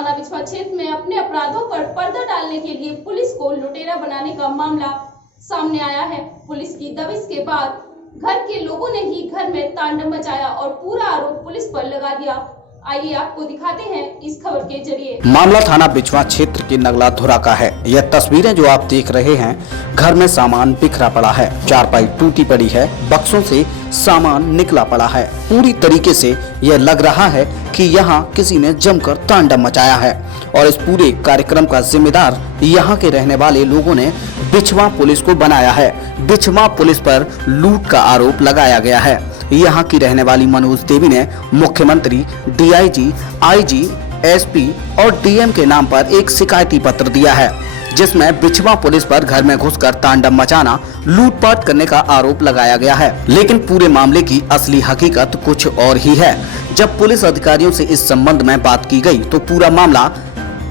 थाना बिछवा क्षेत्र में अपने अपराधों पर पर्दा डालने के लिए पुलिस को लुटेरा बनाने का मामला सामने आया है। पुलिस की दबिश के बाद घर के लोगों ने ही घर में तांडव मचाया और पूरा आरोप पुलिस पर लगा दिया। आइए आपको दिखाते हैं इस खबर के जरिए। मामला थाना बिछवा क्षेत्र के नगला धुरा का है। यह तस्वीरें जो आप देख रहे हैं, घर में सामान बिखरा पड़ा है, चारपाई टूटी पड़ी है, बक्सों से सामान निकला पड़ा है। पूरी तरीके से यह लग रहा है कि यहाँ किसी ने जमकर तांडव मचाया है और इस पूरे कार्यक्रम का जिम्मेदार यहाँ के रहने वाले लोगों ने बिछवा पुलिस को बनाया है। बिछवा पुलिस पर लूट का आरोप लगाया गया है। यहाँ की रहने वाली मनोज देवी ने मुख्यमंत्री, डीआईजी, आईजी, एसपी और डीएम के नाम पर एक शिकायती पत्र दिया है, जिसमें बिछवा पुलिस पर घर में घुसकर तांडव मचाना, लूटपाट करने का आरोप लगाया गया है। लेकिन पूरे मामले की असली हकीकत कुछ और ही है। जब पुलिस अधिकारियों से इस संबंध में बात की गई तो पूरा मामला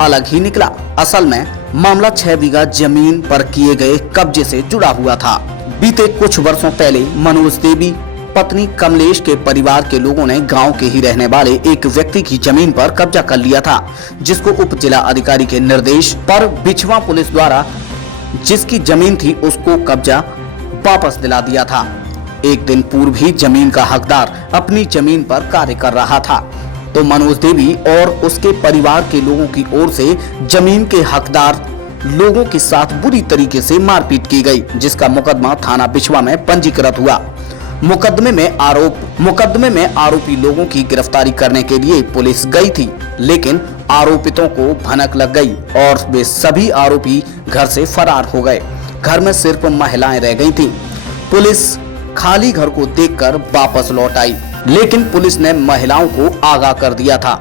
अलग ही निकला। असल में मामला 6 बीघा जमीन पर किए गए कब्जे से जुड़ा हुआ था। बीते कुछ वर्षों पहले मनोज देवी पत्नी कमलेश के परिवार के लोगों ने गांव के ही रहने वाले एक व्यक्ति की जमीन पर कब्जा कर लिया था, जिसको उप जिला अधिकारी के निर्देश पर बिछवा पुलिस द्वारा जिसकी जमीन थी उसको कब्जा वापस दिला दिया था। एक दिन पूर्व ही जमीन का हकदार अपनी जमीन पर कार्य कर रहा था तो मनोज देवी और उसके परिवार के लोगों की ओर से जमीन के हकदार लोगों के साथ बुरी तरीके से मारपीट की गई, जिसका मुकदमा थाना बिछवा में पंजीकृत हुआ। मुकदमे में आरोपी लोगों की गिरफ्तारी करने के लिए पुलिस गई थी, लेकिन आरोपितों को भनक लग गई और वे सभी आरोपी घर से फरार हो गए। घर में सिर्फ महिलाएं रह गई थीं। पुलिस खाली घर को देखकर वापस लौट आई, लेकिन पुलिस ने महिलाओं को आगाह कर दिया था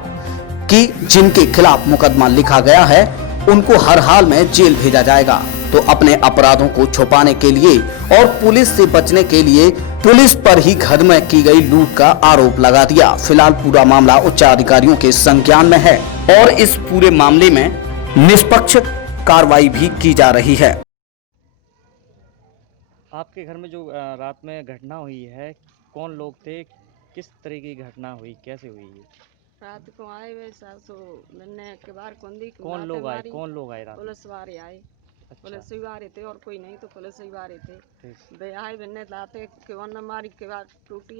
कि जिनके खिलाफ मुकदमा लिखा गया है उनको हर हाल में जेल भेजा जाएगा। तो अपने अपराधों को छुपाने के लिए और पुलिस से बचने के लिए पुलिस पर ही घर में की गई लूट का आरोप लगा दिया। फिलहाल पूरा मामला उच्च अधिकारियों के संज्ञान में है और इस पूरे मामले में निष्पक्ष कार्रवाई भी की जा रही है। आपके घर में जो रात में घटना हुई है, कौन लोग थे, किस तरह की घटना हुई, कैसे हुई ये? रात को आए वे सासू मैंने के बार कुंदी कौन लोग आए रात में? पुलिस वाले आए। अच्छा। पुलिस ही वाले थे और कोई नहीं तो पुलिस ही वाले थे। ठीक। वे आए मैंने लाते के वन मारी के बाद टूटी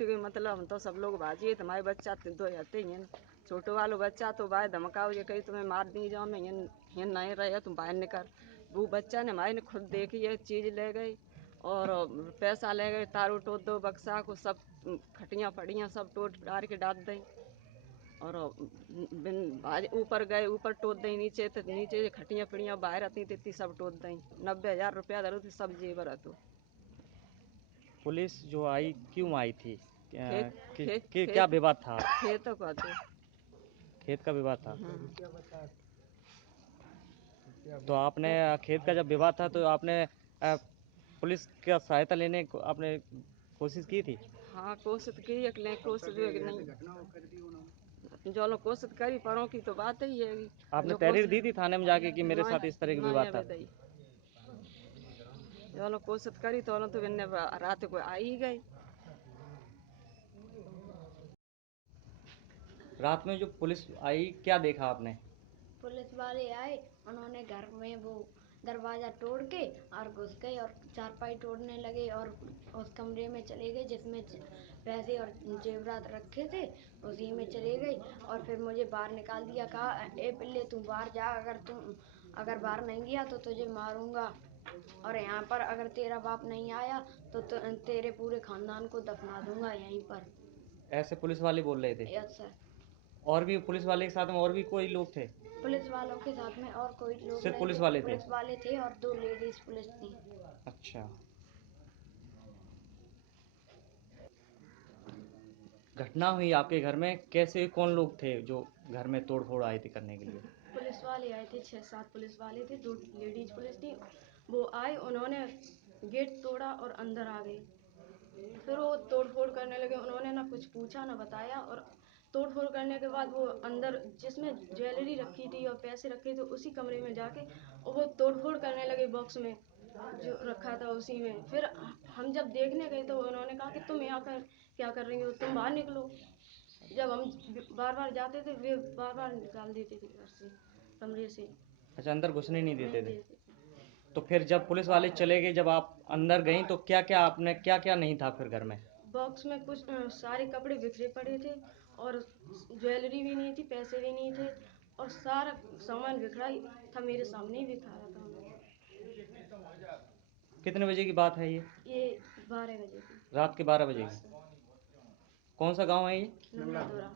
गई, मतलब हम तो सब लोग भाजिए तुम्हारे बच्चा दो जाते हैं, छोटो वालो बच्चा तो बाहर धमकाओ ये कहीं तुम्हें मार दी जाओ, मैं ये नहीं रहे तुम बाहर निकल। वो बच्चा ने हमारे ने खुद देखी ये चीज़ ले गई और पैसा ले गए, तारू टोट दो बक्सा को सब खटियाँ पड़ियाँ सब टोट डार के डाल दी और ऊपर गए, ऊपर टोट दी, नीचे तो नीचे खटियाँ पड़ियाँ बाहर आती थी सब टोट दी। 90,000 रुपया धरो थी सब जेवर हतो। पुलिस जो आई क्यों आई थी? खेत क्या विवाद था? खेतों का तो खेत का विवाद था। तो आपने खेत का जब विवाद था तो आपने पुलिस का सहायता लेने को आपने कोशिश की थी? हाँ कोशिश की, लेकिन कोशिश नहीं जो लोग कोशिश करी परों की तो बात ही है। आपने तहरीर दी थी थाने में जाके कि मेरे साथ इस तरह का विवाद था? जो लोग कोशिश करी तो रात को आ ही गई। रात में जो पुलिस आई क्या देखा आपने? पुलिस वाले आए, उन्होंने घर में वो दरवाज़ा तोड़ के और घुस गए और चारपाई तोड़ने लगे और उस कमरे में चले गए जिसमें पैसे और जेवरात रखे थे, उसी में चले गए और फिर मुझे बाहर निकाल दिया। कहा ए पिल्ले तू बाहर जा, अगर बाहर नहीं गया तो तुझे मारूंगा और यहाँ पर अगर तेरा बाप नहीं आया तो तेरे पूरे खानदान को दफना दूंगा यहीं पर। ऐसे पुलिस वाले बोल रहे थे? Yes sir. और भी पुलिस वाले के साथ में और भी कोई लोग थे? पुलिस वालों के साथ में और कोई लोग सिर्फ नहीं पुलिस थे। वाले थे? पुलिस वाले थे और 2 लेडीज पुलिस थी। अच्छा। घटना हुई आपके घर में, कैसे कौन लोग थे जो घर में तोड़ फोड़ आए थे करने के लिए? पुलिस वाले आए थे, 6-7 पुलिस वाले थे, 2 लेडीज पुलिस थी। वो आए, उन्होंने गेट तोड़ा और अंदर आ गए। फिर वो तोड़ फोड़ करने लगे, उन्होंने ना कुछ पूछा ना बताया और तोड़ फोड़ करने के बाद वो अंदर जिसमें ज्वेलरी रखी थी और पैसे रखे थे उसी कमरे में जाके और वो तोड़ फोड़ करने लगे बॉक्स में जो रखा था उसी में। फिर हम जब देखने गए तो उन्होंने कहा कि तुम यहाँ पर क्या कर रही हो, तुम बाहर निकलो। जब हम बार बार जाते थे वे बार बार निकाल देते थे घर से, कमरे से अच्छा, अंदर घुसने नहीं नहीं देते थे। देते थे। तो फिर जब पुलिस वाले चले गए, जब आप अंदर गई तो क्या क्या नहीं था फिर घर में? बॉक्स में कुछ सारे कपड़े बिखरे पड़े थे और ज्वेलरी भी नहीं थी, पैसे भी नहीं थे और सारा सामान बिखरा ही था, मेरे सामने ही बिखरा था। कितने बजे की बात है ये? ये 12 बजे थी। रात के 12 बजे की। कौन सा गांव है ये? नगला दौरा।